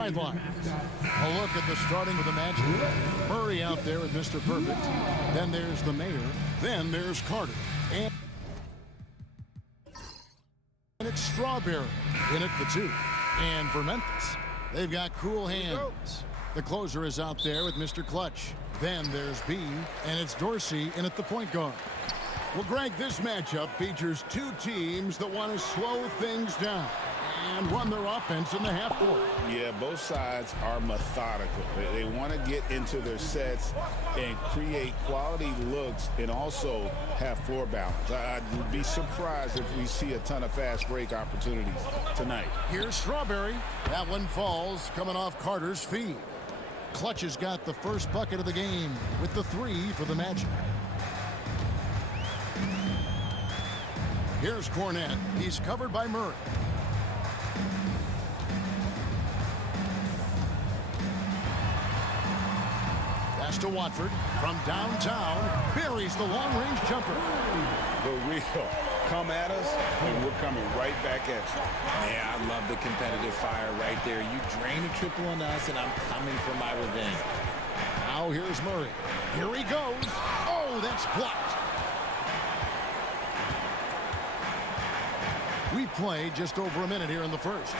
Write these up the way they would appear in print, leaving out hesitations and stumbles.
Sideline. A look at the starting of the match. Murray out there with Mr. Perfect. Then there's the mayor. Then there's Carter. And it's Strawberry in at the 2. And for Memphis, they've got Cool Hands. The closer is out there with Mr. Clutch. Then there's B, and it's Dorsey in at the point guard. Well, Greg, this matchup features two teams that want to slow things down and run their offense in the half court. Yeah, both sides are methodical. They want to get into their sets and create quality looks and also have floor balance. I'd be surprised if we see a ton of fast break opportunities tonight. Here's Strawberry. That one falls coming off Carter's feet. Clutch has got the first bucket of the game with the 3 for the Magic. Here's Cornette. He's covered by Murray. Pass to Watford from downtown. Buries the long-range jumper. The real come at us, and we're coming right back at you. Yeah, I love the competitive fire right there. You drain a triple on us, and I'm coming for my revenge. Now here's Murray. Here he goes. Oh, that's blocked. We've played just over a minute here in the first.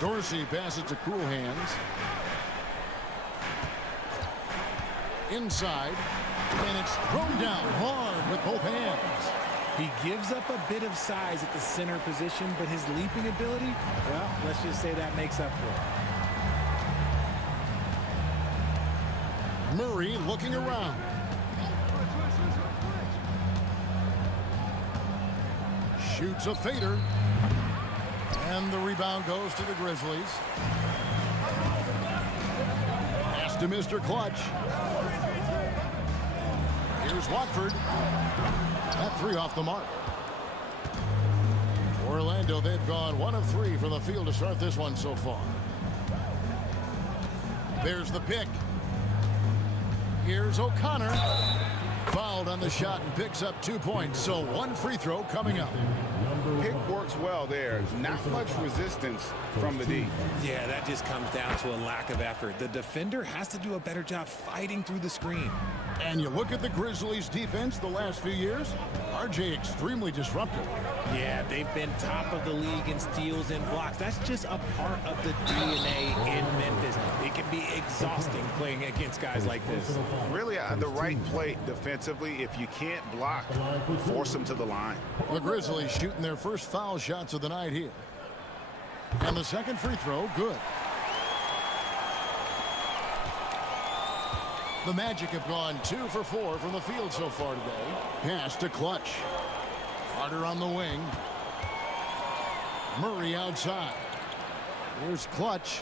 Dorsey passes to Cool Hands. Inside. And it's thrown down hard with both hands. He gives up a bit of size at the center position, but his leaping ability, well, let's just say that makes up for it. Murray looking around. Shoots a fader. And the rebound goes to the Grizzlies. Pass to Mr. Clutch. Here's Watford. That 3 off the mark. Orlando, they've gone 1 of 3 from the field to start this one so far. There's the pick. Here's O'Connor. Fouled on the shot and picks up 2 points. So 1 free throw coming up. Pick works well there. Not much resistance from the D. Yeah, that just comes down to a lack of effort. The defender has to do a better job fighting through the screen. And you look at the Grizzlies' defense the last few years, RJ extremely disruptive. Yeah, they've been top of the league in steals and blocks. That's just a part of the DNA in Memphis. It can be exhausting playing against guys like this. Really, the right play defensively. If you can't block, force them to the line. The Grizzlies shooting their first foul shots of the night here. And the second free throw, good. The Magic have gone 2 for 4 from the field so far today. Pass to Clutch. Carter on the wing. Murray outside. Here's Clutch.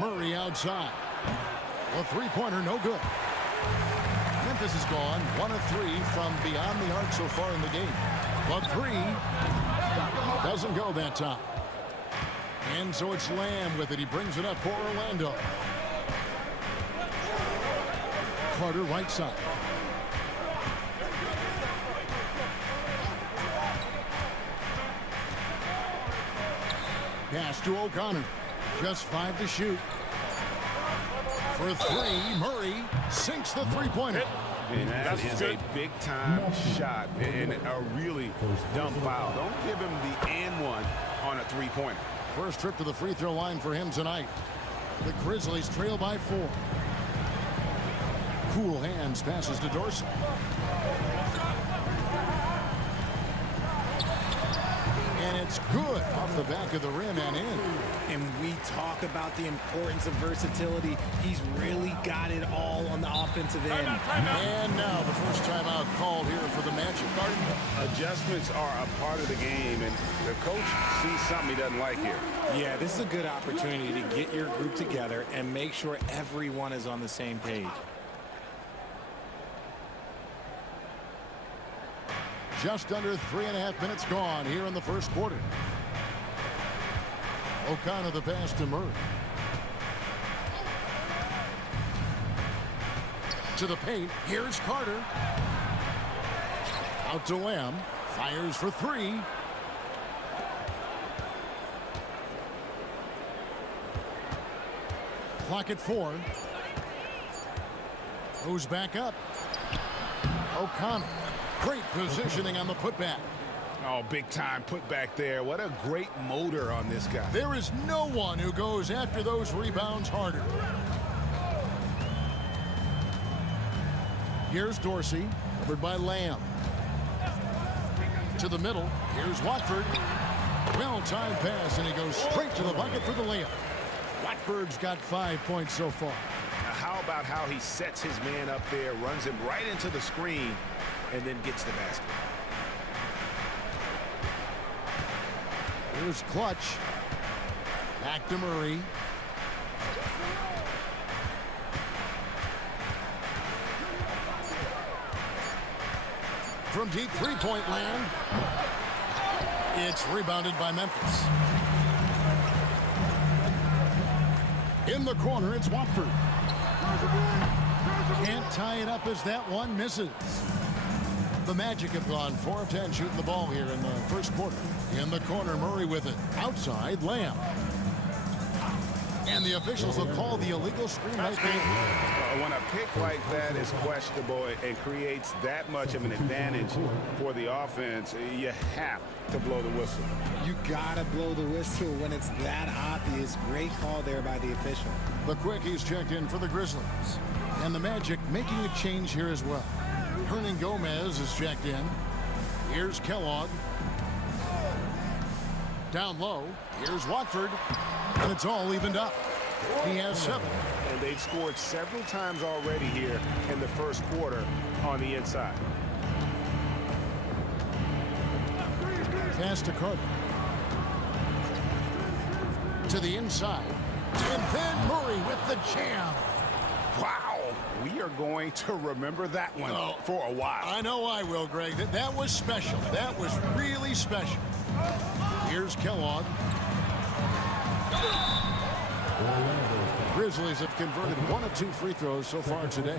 Murray outside. The three-pointer, no good. Memphis has gone 1 of 3 from beyond the arc so far in the game. But 3 doesn't go that time. And so it's Lamb with it. He brings it up for Orlando. Carter right side. Pass to O'Connor. Just 5 to shoot. For 3, Murray sinks the three-pointer. And that is a big-time shot and a really dumb foul. Don't give him the and one on a three-pointer. First trip to the free throw line for him tonight. The Grizzlies trail by 4. Cool Hands passes to Dorsey. And it's good off the back of the rim and in. And we talk about the importance of versatility. He's really got it all on the offensive end. And now the first timeout called here for the Magic. Adjustments are a part of the game, and the coach sees something he doesn't like here. Yeah, this is a good opportunity to get your group together and make sure everyone is on the same page. Just under 3.5 minutes gone here in the first quarter. O'Connor the pass to Murray. To the paint. Here's Carter. Out to Lamb. Fires for three. Clock at 4. Goes back up. O'Connell. Great positioning on the putback. Oh, big time putback there. What a great motor on this guy. There is no one who goes after those rebounds harder. Here's Dorsey, covered by Lamb. To the middle, here's Watford. Well-timed pass, and he goes straight to the bucket for the layup. Watford's got 5 points so far. Now, how about how he sets his man up there, runs him right into the screen, and then gets the basket. Here's Clutch. Back to Murray. From deep three-point land. It's rebounded by Memphis. In the corner, it's Watford. Can't tie it up as that one misses. The Magic have gone 4 of 10 shooting the ball here in the first quarter. In the corner, Murray with it. Outside, Lamb. And the officials will call the illegal screen right there. When a pick like that is questionable and creates that much of an advantage for the offense, you have to blow the whistle. You gotta blow the whistle when it's that obvious. Great call there by the official. The Quickies checked in for the Grizzlies. And the Magic making a change here as well. Hernan Gomez is checked in. Here's Kellogg. Down low, here's Watford. And it's all evened up. He has 7. And they've scored several times already here in the first quarter on the inside. Pass to Carter. To the inside. And then Murray with the jam. Wow, we are going to remember that one for a while. I know I will, Greg. That was special. That was really special. Here's Kellogg. Grizzlies have converted 1 of 2 free throws so far today.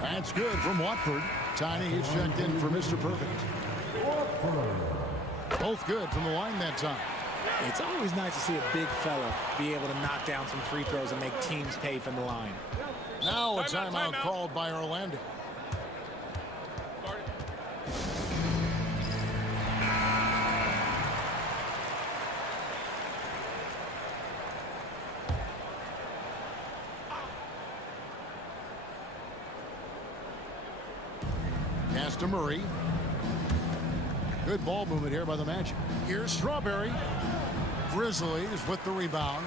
That's good from Watford. Tiny is checked in for Mr. Perfect. Both good from the line that time. It's always nice to see a big fella be able to knock down some free throws and make teams pay from the line. Now a timeout called by Orlando. Pass to Murray. Good ball movement here by the Magic. Here's Strawberry. Grizzlies with the rebound.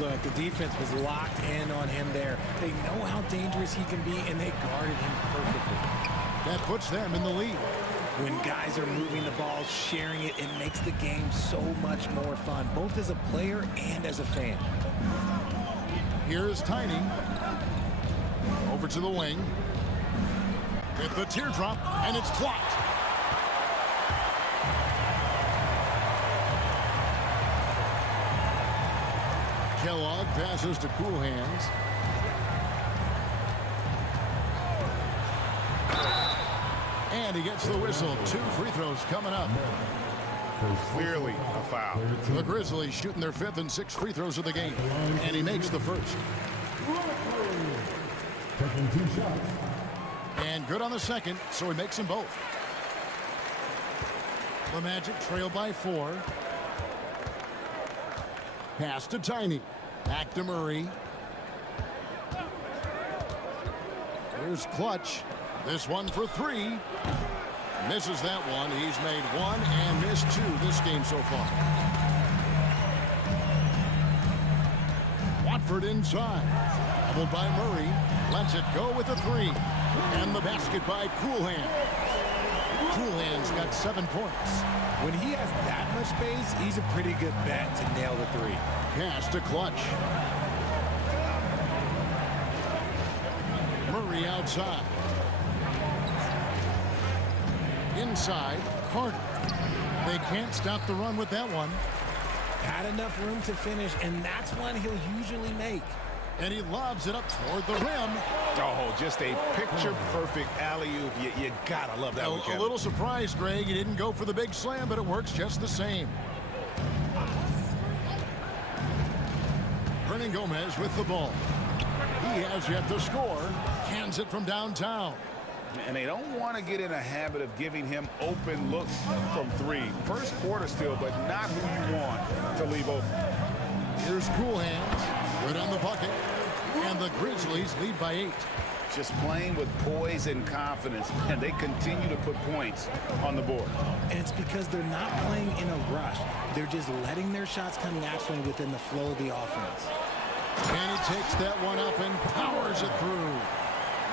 Look, the defense was locked in on him there. They know how dangerous he can be, and they guarded him perfectly. That puts them in the lead. When guys are moving the ball, sharing it, it makes the game so much more fun, both as a player and as a fan. Here's Tiny. Over to the wing. With the teardrop, and it's blocked. Kellogg passes to Cool Hands. And he gets the whistle. 2 free throws coming up. Clearly a foul. The Grizzlies shooting their 5th and 6th free throws of the game. And he makes the first. Taking 2 shots. And good on the second, so he makes them both. The Magic trail by 4. Pass to Tiny. Back to Murray. Here's Clutch. This one for 3. Misses that one. He's made 1 and missed 2 this game so far. Watford inside. Doubled by Murray. Lets it go with a 3. And the basket by Cool Hand. Cool Hand's got 7 points. When he has that much space, he's a pretty good bet to nail the 3. Pass to Clutch. Murray outside. Inside, Carter. They can't stop the run with that one. Had enough room to finish, and that's one he'll usually make. And he lobs it up toward the rim. Oh, just a picture-perfect alley-oop. You gotta love that one, Kevin. A little surprised, Greg. He didn't go for the big slam, but it works just the same. Hernan Gomez with the ball. He has yet to score. Cans it from downtown. And they don't want to get in a habit of giving him open looks from three. First quarter still, but not who you want to leave open. Here's Cool Hands. Good on the bucket. And the Grizzlies lead by 8. Just playing with poise and confidence, and they continue to put points on the board. And it's because they're not playing in a rush. They're just letting their shots come naturally within the flow of the offense. And he takes that one up and powers it through.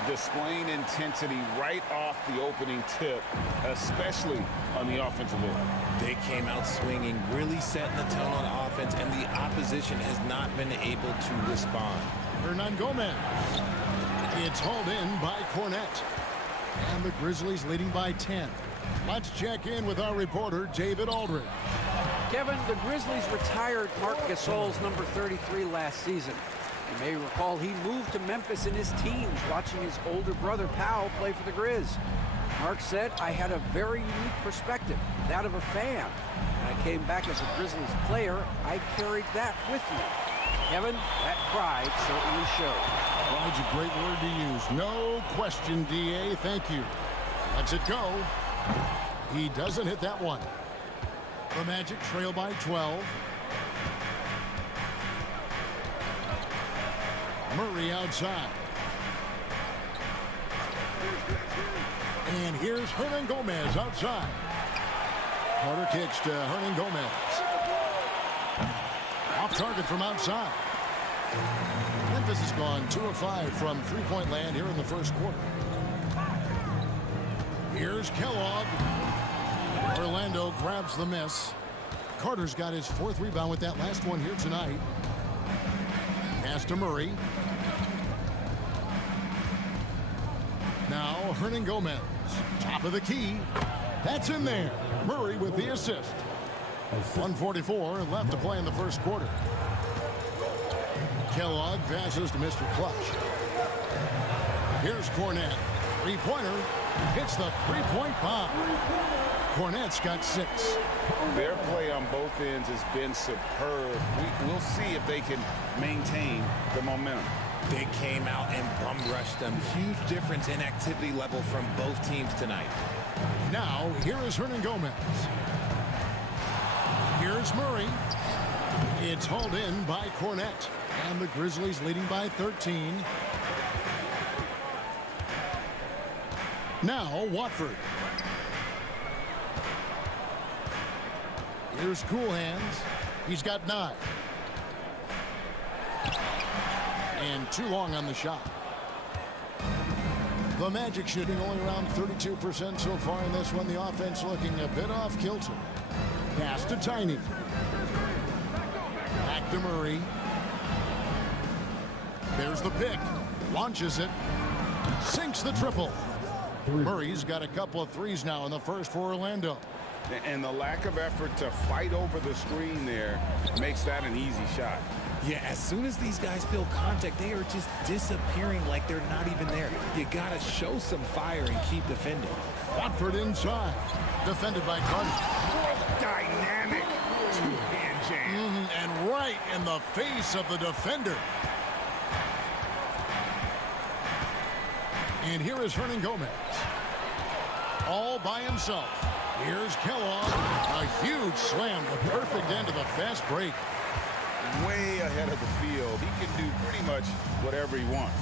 Displaying intensity right off the opening tip, especially on the offensive end. They came out swinging, really setting the tone on offense, and the opposition has not been able to respond. Hernan Gomez. It's hauled in by Cornette. And the Grizzlies leading by 10. Let's check in with our reporter, David Aldridge. Kevin, the Grizzlies retired Marc Gasol's number 33 last season. You may recall he moved to Memphis in his teens, watching his older brother Powell play for the Grizz. Marc said, "I had a very unique perspective, that of a fan. When I came back as a Grizzlies player, I carried that with me." Kevin, that pride certainly showed. Pride's a great word to use. No question, DA. Thank you. Lets it go. He doesn't hit that one. The Magic trail by 12. Murray outside. And here's Hernan Gomez outside. Carter kicks to Hernan Gomez. Off target from outside. Memphis has gone 2 of 5 from three-point land here in the first quarter. Here's Kellogg. Orlando grabs the miss. Carter's got his 4th rebound with that last one here tonight. Pass to Murray. Now Hernan Gomez. Top of the key. That's in there. Murray with the assist. 1:44 left to play in the first quarter. Kellogg passes to Mr. Clutch. Here's Cornette. Three-pointer. Hits the three-point bomb. Cornette's got 6. Their play on both ends has been superb. We'll see if they can maintain the momentum. They came out and bum rushed them. Huge difference in activity level from both teams tonight. Now, here is Hernan Gomez. Here's Murray. It's hauled in by Cornette. And the Grizzlies leading by 13. Now, Watford. Here's Cool Hands. He's got 9. And too long on the shot. The Magic shooting only around 32% so far in this one. The offense looking a bit off kilter. Pass to Tiny. Back to Murray. There's the pick. Launches it. Sinks the triple. Murray's got a couple of threes now in the first for Orlando. And the lack of effort to fight over the screen there makes that an easy shot. Yeah, as soon as these guys feel contact, they are just disappearing like they're not even there. You got to show some fire and keep defending. Watford inside. Defended by Carter. Dynamic two-hand jam. And right in the face of the defender. And here is Hernan Gomez. All by himself. Here's Kellogg. A huge slam. The perfect end of the fast break. Way ahead of the field. He can do pretty much whatever he wants.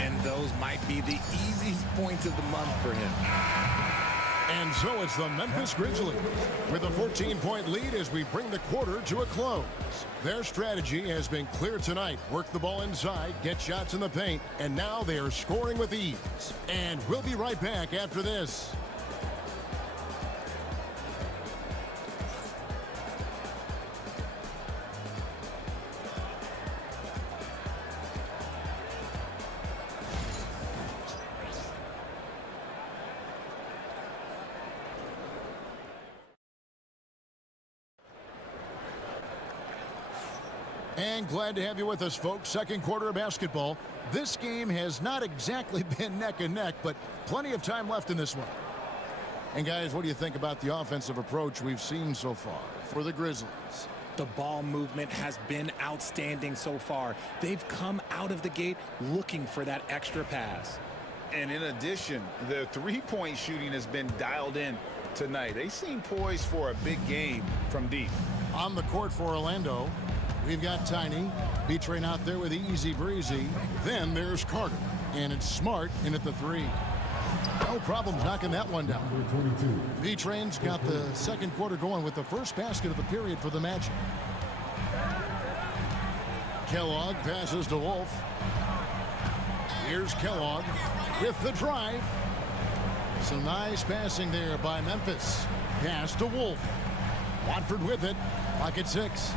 And those might be the easiest points of the month for him. And so it's the Memphis Grizzlies with a 14-point lead as we bring the quarter to a close. Their strategy has been clear tonight. Work the ball inside, get shots in the paint, and now they are scoring with ease. And we'll be right back after this. And glad to have you with us, folks. Second quarter of basketball. This game has not exactly been neck and neck, but plenty of time left in this one. And guys, what do you think about the offensive approach we've seen so far for the Grizzlies? The ball movement has been outstanding so far. They've come out of the gate looking for that extra pass. And in addition, the three-point shooting has been dialed in tonight. They seem poised for a big game from deep. On the court for Orlando, we've got Tiny, B-Train out there with Easy Breezy. Then there's Carter, and it's Smart in at the three. No problems knocking that one down. B-Train's got the second quarter going with the first basket of the period for the Magic. Kellogg passes to Wolf. Here's Kellogg with the drive. Some nice passing there by Memphis. Pass to Wolf. Watford with it. Pocket 6.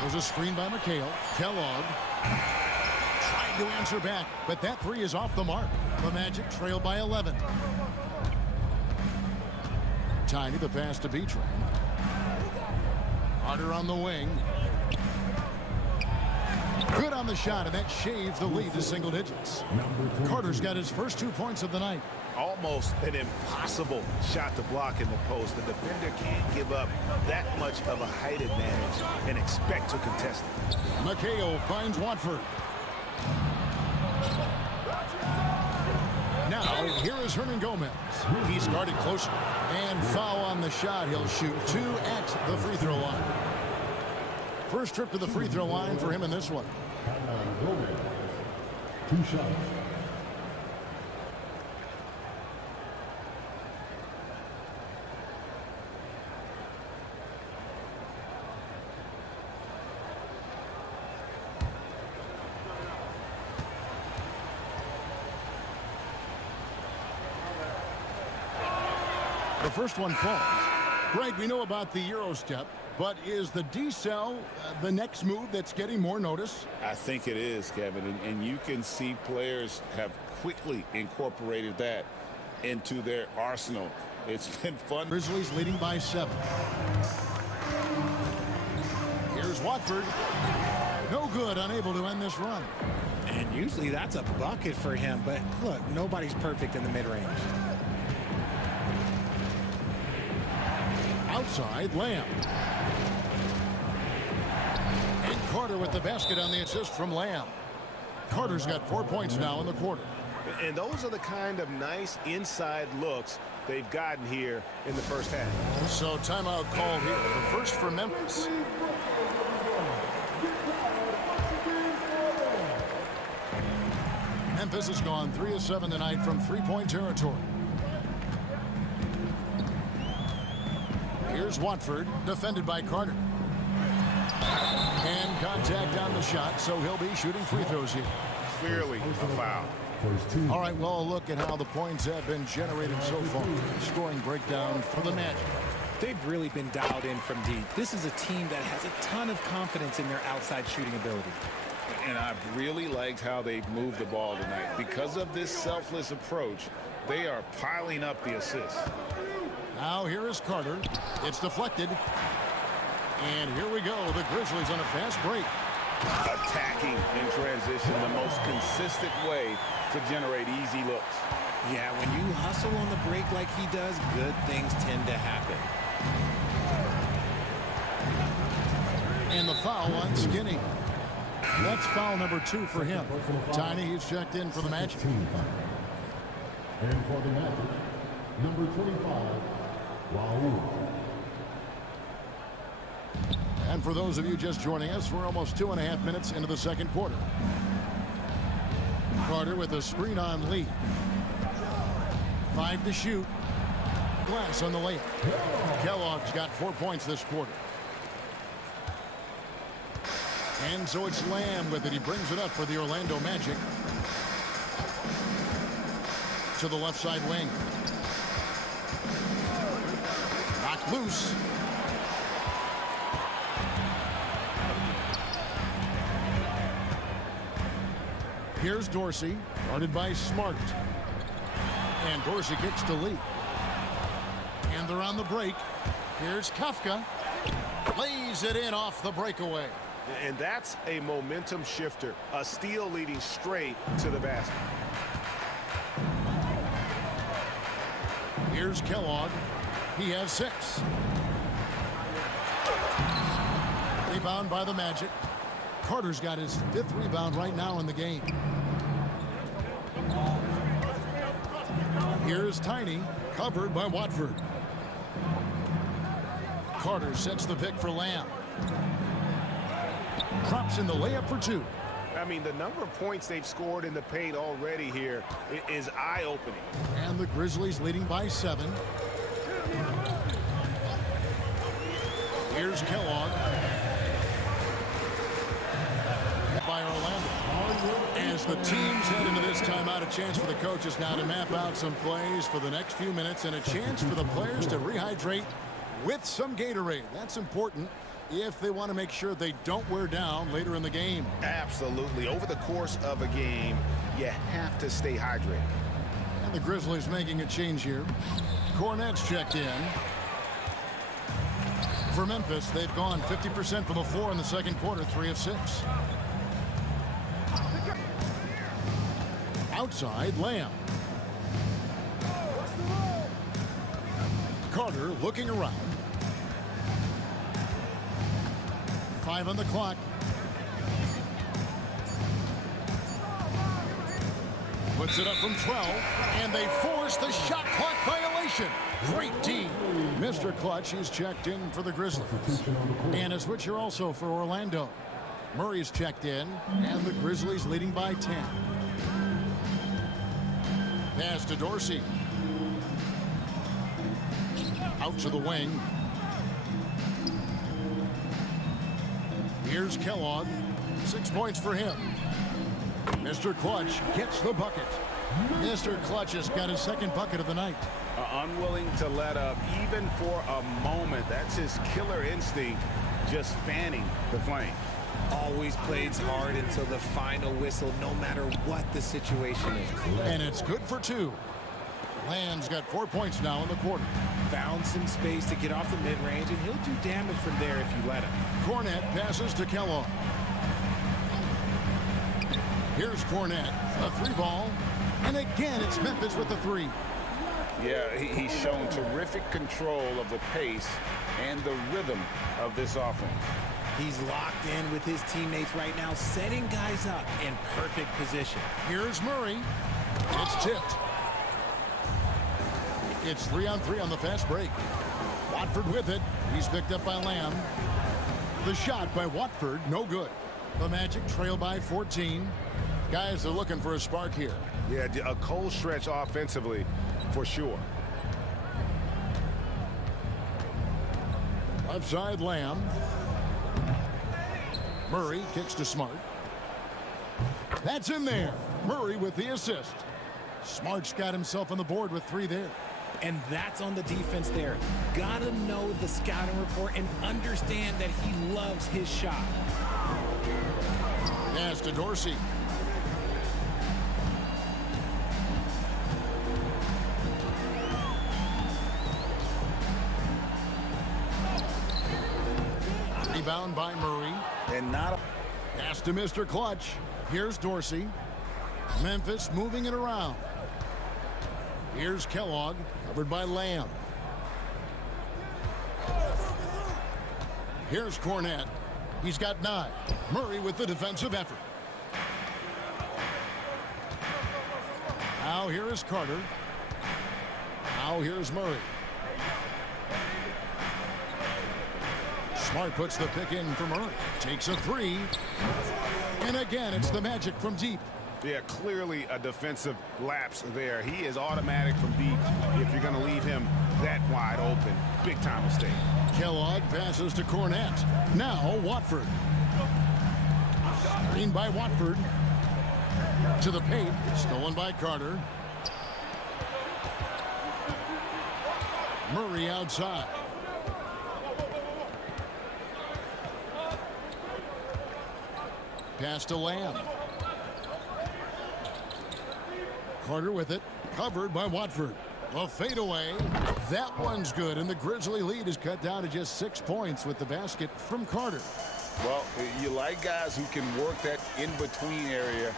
There's a screen by McHale. Kellogg trying to answer back, but that three is off the mark. The Magic trail by 11. Tiny, the pass to B-Train. Carter on the wing. Good on the shot, and that shaves the lead to single digits. Carter's got his first 2 points of the night. Almost an impossible shot to block in the post. The defender can't give up that much of a height advantage and expect to contest it. McHale finds Watford. Now, here is Hernan Gomez. He's guarded closer. And foul on the shot. He'll shoot 2 at the free throw line. First trip to the free throw line for him in this one. 2 shots. The first one falls. Greg, we know about the Euro step, but is the decel the next move that's getting more notice? I think it is, Kevin, and you can see players have quickly incorporated that into their arsenal. It's been fun. Grizzlies leading by 7. Here's Watford. No good, unable to end this run. And usually that's a bucket for him, but look, nobody's perfect in the mid-range. Outside, Lamb. And Carter with the basket on the assist from Lamb. Carter's got 4 points now in the quarter. And those are the kind of nice inside looks they've gotten here in the first half. So timeout called here. The first for Memphis. Memphis has gone 3 of 7 tonight from three-point territory. Here's Watford, defended by Carter. And contact on the shot, so he'll be shooting free throws here. Clearly a foul. All right, well, a look at how the points have been generated so far. Scoring breakdown for the Magic. They've really been dialed in from deep. This is a team that has a ton of confidence in their outside shooting ability. And I've really liked how they've moved the ball tonight. Because of this selfless approach, they are piling up the assists. Now here is Carter. It's deflected. And here we go. The Grizzlies on a fast break. Attacking in transition, the most consistent way to generate easy looks. Yeah, when you hustle on the break like he does, good things tend to happen. And the foul on Skinny. That's foul number 2 for him. Tiny, he's checked in for the Magic. And for the Magic, number 25, Raul. And for those of you just joining us, we're almost 2.5 minutes into the second quarter. Carter with a screen on Lee. 5 to shoot. Glass on the layup. Kellogg's got 4 points this quarter. And so it's Lamb with it. He brings it up for the Orlando Magic. To the left side wing. Knocked loose. Here's Dorsey, guarded by Smart. And Dorsey kicks to Lee. And they're on the break. Here's Kafka. Lays lays it in off the breakaway. And that's a momentum shifter. A steal leading straight to the basket. Here's Kellogg. He has 6. Rebound by the Magic. Carter's got his 5th rebound right now in the game. Here's Tiny, covered by Watford. Carter sets the pick for Lamb. Drops in the layup for 2. I mean, the number of points they've scored in the paint already here is eye-opening. And the Grizzlies leading by 7. Here's Kellogg. By Orlando. As the teams head into this timeout, a chance for the coaches now to map out some plays for the next few minutes and a chance for the players to rehydrate with some Gatorade. That's important if they want to make sure they don't wear down later in the game. Absolutely. Over the course of a game, you have to stay hydrated. And the Grizzlies making a change here. Cornette's checked in. For Memphis, they've gone 50% from the floor in the second quarter, 3 of 6. Outside, Lamb. Carter looking around. 5 on the clock. Puts it up from 12, and they force the shot clock violation. Great D. Mr. Clutch, he's checked in for the Grizzlies. And a switcher also for Orlando. Murray's checked in, and the Grizzlies leading by 10. Pass to Dorsey. Out to the wing. Here's Kellogg. 6 points for him. Mr. Clutch gets the bucket. Mr. Clutch has got his 2nd bucket of the night. Unwilling to let up even for a moment. That's his killer instinct, just fanning the flame. Always plays hard until the final whistle, no matter what the situation is. And it's good for 2. Lamb's got 4 points now in the quarter. Found some space to get off the mid-range, and he'll do damage from there if you let him. Cornette passes to Kellogg. Here's Cornette, a 3-ball. And again, it's Memphis with the 3. Yeah, he's shown terrific control of the pace and the rhythm of this offense. He's locked in with his teammates right now, setting guys up in perfect position. Here's Murray. It's tipped. It's 3-on-3 on the fast break. Watford with it. He's picked up by Lamb. The shot by Watford, no good. The Magic trail by 14. Guys are looking for a spark here. Yeah, a cold stretch offensively, for sure. Left side, Lamb. Murray kicks to Smart. That's in there. Murray with the assist. Smart's got himself on the board with 3 there. And that's on the defense there. Gotta know the scouting report and understand that he loves his shot. Pass to Dorsey. Rebound by Murray. And not a... Pass to Mr. Clutch. Here's Dorsey. Memphis moving it around. Here's Kellogg, covered by Lamb. Here's Cornette. He's got 9. Murray with the defensive effort. Now here is Carter. Now here's Murray. Smart puts the pick in for Murray. Takes a 3. And again, it's the Magic from deep. Yeah, clearly a defensive lapse there. He is automatic from deep if you're going to leave him that wide open. Big time mistake. Kellogg passes to Cornette. Now Watford. Screen by Watford. To the paint. Stolen by Carter. Murray outside. Pass to Lamb. Carter with it. Covered by Watford. The fadeaway. That one's good, and the Grizzly lead is cut down to just 6 points with the basket from Carter. Well, you like guys who can work that in-between area,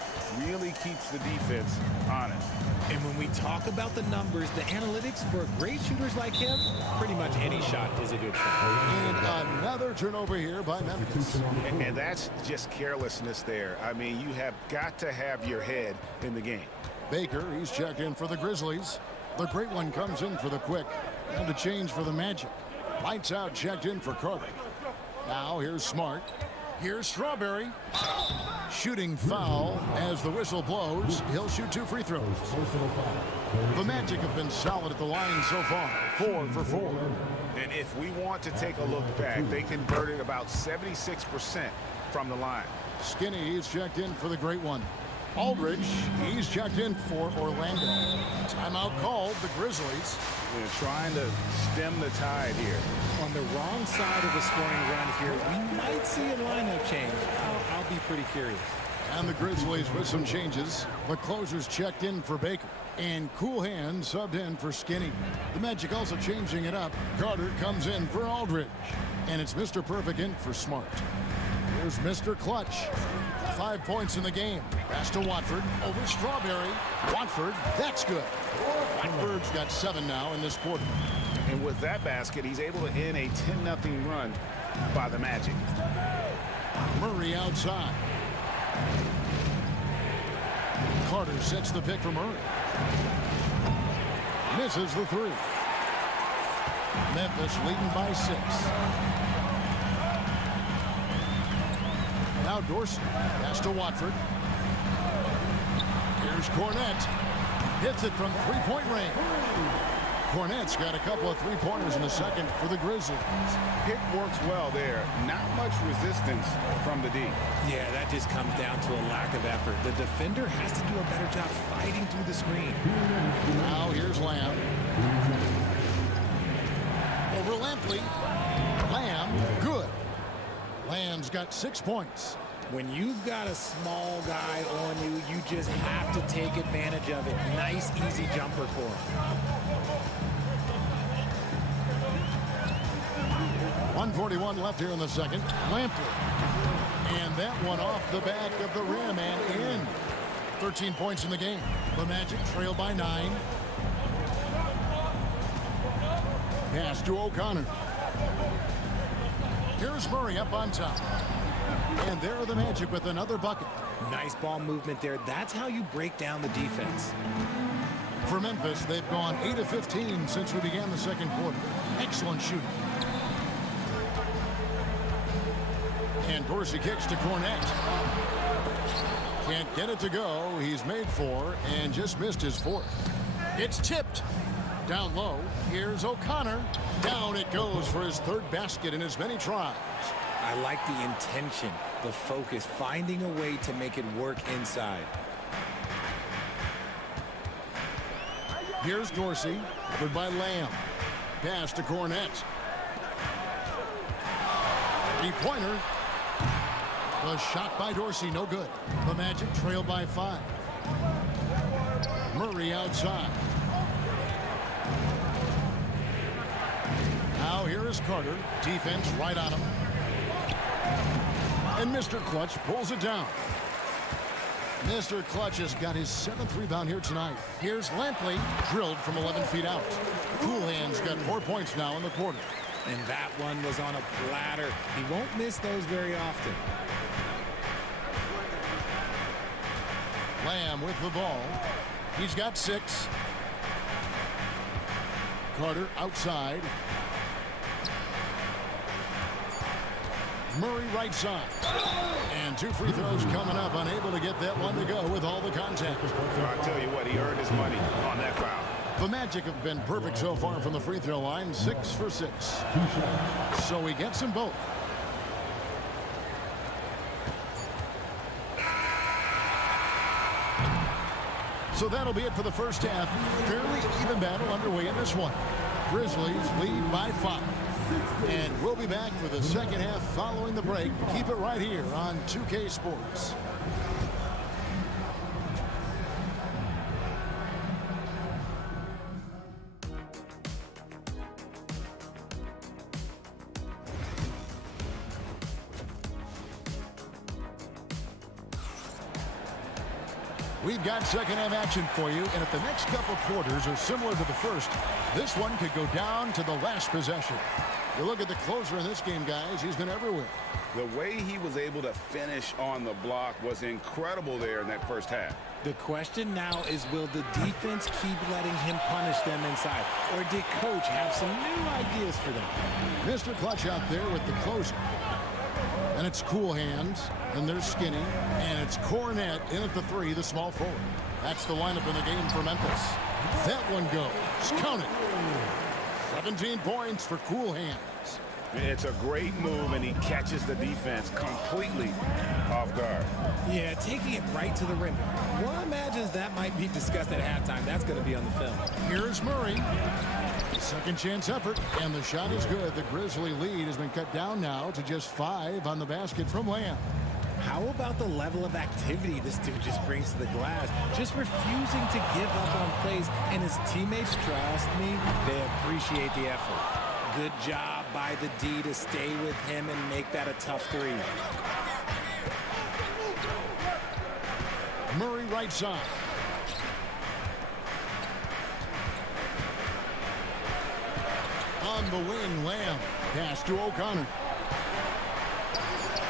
really keeps the defense honest. And when we talk about the numbers, the analytics for great shooters like him, pretty much any shot is a good shot. And another turnover here by Memphis. And that's just carelessness there. I mean, you have got to have your head in the game. Baker, he's checked in for the Grizzlies. The great one comes in for the Quick. And the change for the Magic. Lights out, checked in for Carter. Now here's Smart. Here's Strawberry. Shooting foul as the whistle blows. He'll shoot 2 free throws. The Magic have been solid at the line so far. 4 for 4. And if we want to take a look back, they converted about 76% from the line. Skinny, he's checked in for the great one. Aldridge, he's checked in for Orlando. Timeout called, the Grizzlies. They're trying to stem the tide here. On the wrong side of the scoring run here, we might see a lineup change. I'll be pretty curious. And the Grizzlies with some changes. The closers checked in for Baker. And Cool Hand subbed in for Skinny. The Magic also changing it up. Carter comes in for Aldridge. And it's Mr. Perfect in for Smart. Here's Mr. Clutch. 5 points in the game. Pass to Watford. Over Strawberry. Watford, that's good. Watford's got 7 now in this quarter. And with that basket, he's able to end a 10-0 run by the Magic. Murray outside. Carter sets the pick for Murray. Misses the 3. Memphis leading by 6. Now Dorsey. Pass to Watford. Here's Cornette. Hits it from 3-point range. Cornette's got a couple of 3-pointers in the second for the Grizzlies. Pick works well there. Not much resistance from the D. Yeah, that just comes down to a lack of effort. The defender has to do a better job fighting through the screen. Now here's Lamb. Over Lampley. Lamb, good. Lamb's got 6 points. When you've got a small guy on you, you just have to take advantage of it. Nice, easy jumper for him. 1:41 left here in the second. Lampley. And that one off the back of the rim and in. 13 points in the game. The Magic trail by 9. Pass to O'Connor. Here's Murray up on top. And there are the Magic with another bucket. Nice ball movement there. That's how you break down the defense. For Memphis, they've gone 8 of 15 since we began the second quarter. Excellent shooting. And Dorsey kicks to Cornette. Can't get it to go. He's made 4 and just missed his 4th. It's tipped. Down low. Here's O'Connor. Down it goes for his 3rd basket in as many tries. I like the intention, the focus, finding a way to make it work inside. Here's Dorsey, covered by Lamb. Pass to Cornette. 3-pointer. The shot by Dorsey, no good. The Magic trail by 5. Murray outside. Now here is Carter. Defense right on him. And Mr. Clutch pulls it down. Mr. Clutch has got his 7th rebound here tonight. Here's Lampley, drilled from 11 feet out. Cool Hand's got 4 points now in the quarter. And that one was on a platter. He won't miss those very often. Lamb with the ball. He's got 6. Carter outside. Murray right side. And 2 free throws coming up. Unable to get that one to go with all the contact. I'll tell you what, he earned his money on that foul. The Magic have been perfect so far from the free throw line. 6 for 6. So he gets them both. So that'll be it for the first half. Fairly even battle underway in this one. Grizzlies lead by 5. And we'll be back for the second half following the break. Keep it right here on 2K Sports. We've got second half action for you, and if the next couple quarters are similar to the first, this one could go down to the last possession. You look at the closer in this game, guys, he's been everywhere. The way he was able to finish on the block was incredible there in that first half. The question now is, will the defense keep letting him punish them inside? Or did coach have some new ideas for them? Mr. Clutch out there with the closer. And it's Cool Hands, and they're Skinny, and it's Cornette in at the 3, the small forward. That's the lineup in the game for Memphis. That one goes. Count it. 17 points for Cool Hands. It's a great move, and he catches the defense completely off guard. Yeah, taking it right to the rim. One imagines that might be discussed at halftime. That's going to be on the film. Here's Murray. Second chance effort, and the shot is good. The Grizzly lead has been cut down now to just 5 on the basket from Lamb. How about the level of activity this dude just brings to the glass? Just refusing to give up on plays, and his teammates, trust me, they appreciate the effort. Good job by the D to stay with him and make that a tough 3. Murray right side. On the wing, Lamb. Pass to O'Connor.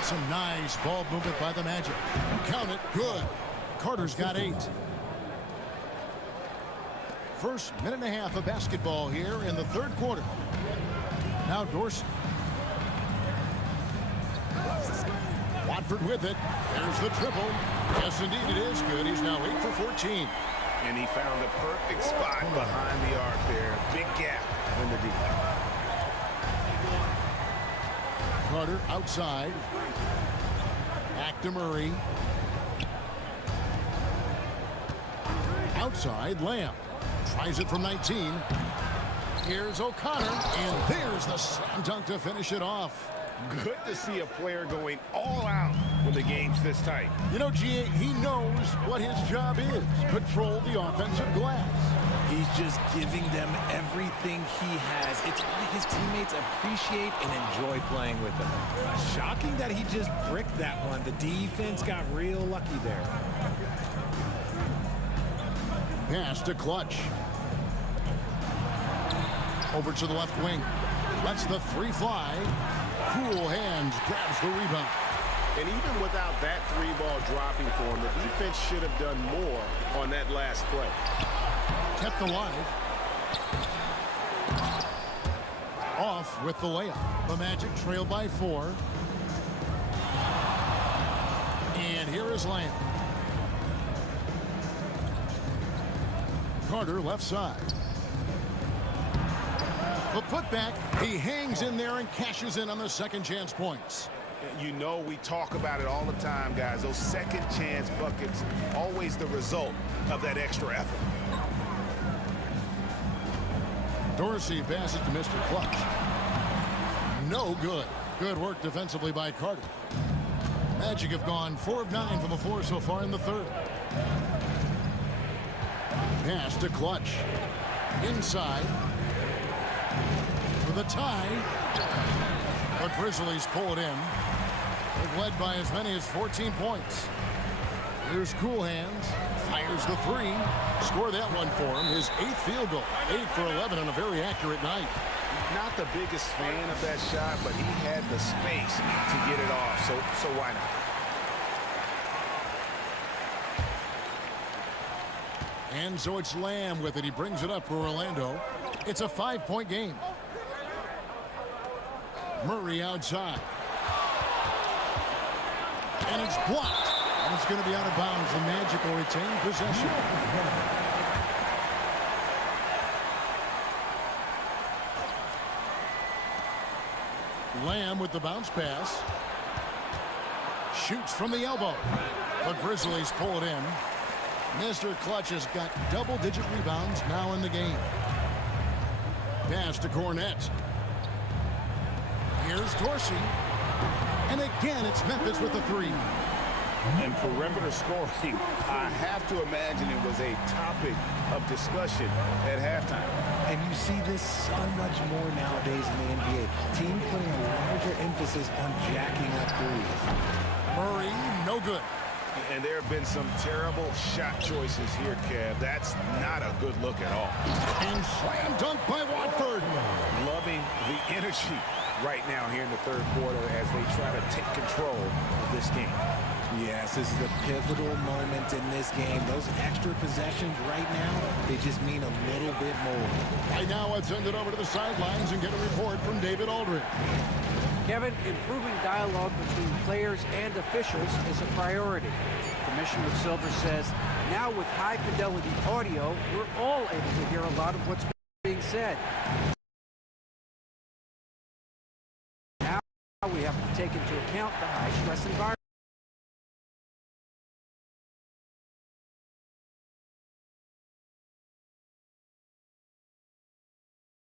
Some nice ball movement by the Magic. Count it. Good. Carter's got 8. First minute and a half of basketball here in the third quarter. Now Dorsey. Watford with it. There's the triple. Yes, indeed, it is good. He's now 8 for 14. And he found a perfect spot behind the arc there. Big gap in the defense. Carter outside. Back to Murray. Outside, Lamb. Tries it from 19. Here's O'Connor, and there's the slam dunk to finish it off. Good to see a player going all out when the game's this tight. You know, G.A., he knows what his job is. Control the offensive glass. He's just giving them everything he has. It's why his teammates appreciate and enjoy playing with him. Shocking that he just bricked that one. The defense got real lucky there. Pass to Clutch. Over to the left wing. Lets the 3 fly. Cool Hands grabs the rebound. And even without that 3-ball dropping for him, the defense should have done more on that last play. Kept alive. Off with the layup. The Magic trail by 4. And here is Lamb. Carter left side. The putback, he hangs in there and cashes in on the second chance points. You know, we talk about it all the time, guys. Those second chance buckets, always the result of that extra effort. Dorsey passes to Mr. Clutch. No good. Good work defensively by Carter. Magic have gone 4 of 9 from the floor so far in the third. Pass to Clutch. Inside. For the tie. The Grizzlies pull it in. They've led by as many as 14 points. Here's Cool Hands. Fires the 3. Score that one for him. His 8th field goal. 8 for 11 on a very accurate night. Not the biggest fan of that shot, but he had the space to get it off, so why not? And so it's Lamb with it. He brings it up for Orlando. It's a 5-point game. Murray outside. And it's blocked. And it's going to be out of bounds. The Magic will retain possession. Lamb with the bounce pass. Shoots from the elbow. The Grizzlies pull it in. Mr. Clutch has got double-digit rebounds now in the game. Pass to Cornette. Here's Dorsey. And again, it's Memphis with the 3. And perimeter scoring, I have to imagine it was a topic of discussion at halftime. And you see this so much more nowadays in the NBA. Teams putting a larger emphasis on jacking up threes. Murray, no good. And there have been some terrible shot choices here, Kev. That's not a good look at all. And slam dunk by Watford. Loving the energy right now here in the third quarter as they try to take control of this game. Yes, this is a pivotal moment in this game. Those extra possessions right now, they just mean a little bit more. Right now, let's send it over to the sidelines and get a report from David Aldridge. Kevin, improving dialogue between players and officials is a priority. Commissioner Silver says, now with high-fidelity audio, we're all able to hear a lot of what's being said. Now we have to take into account the high-stress environment.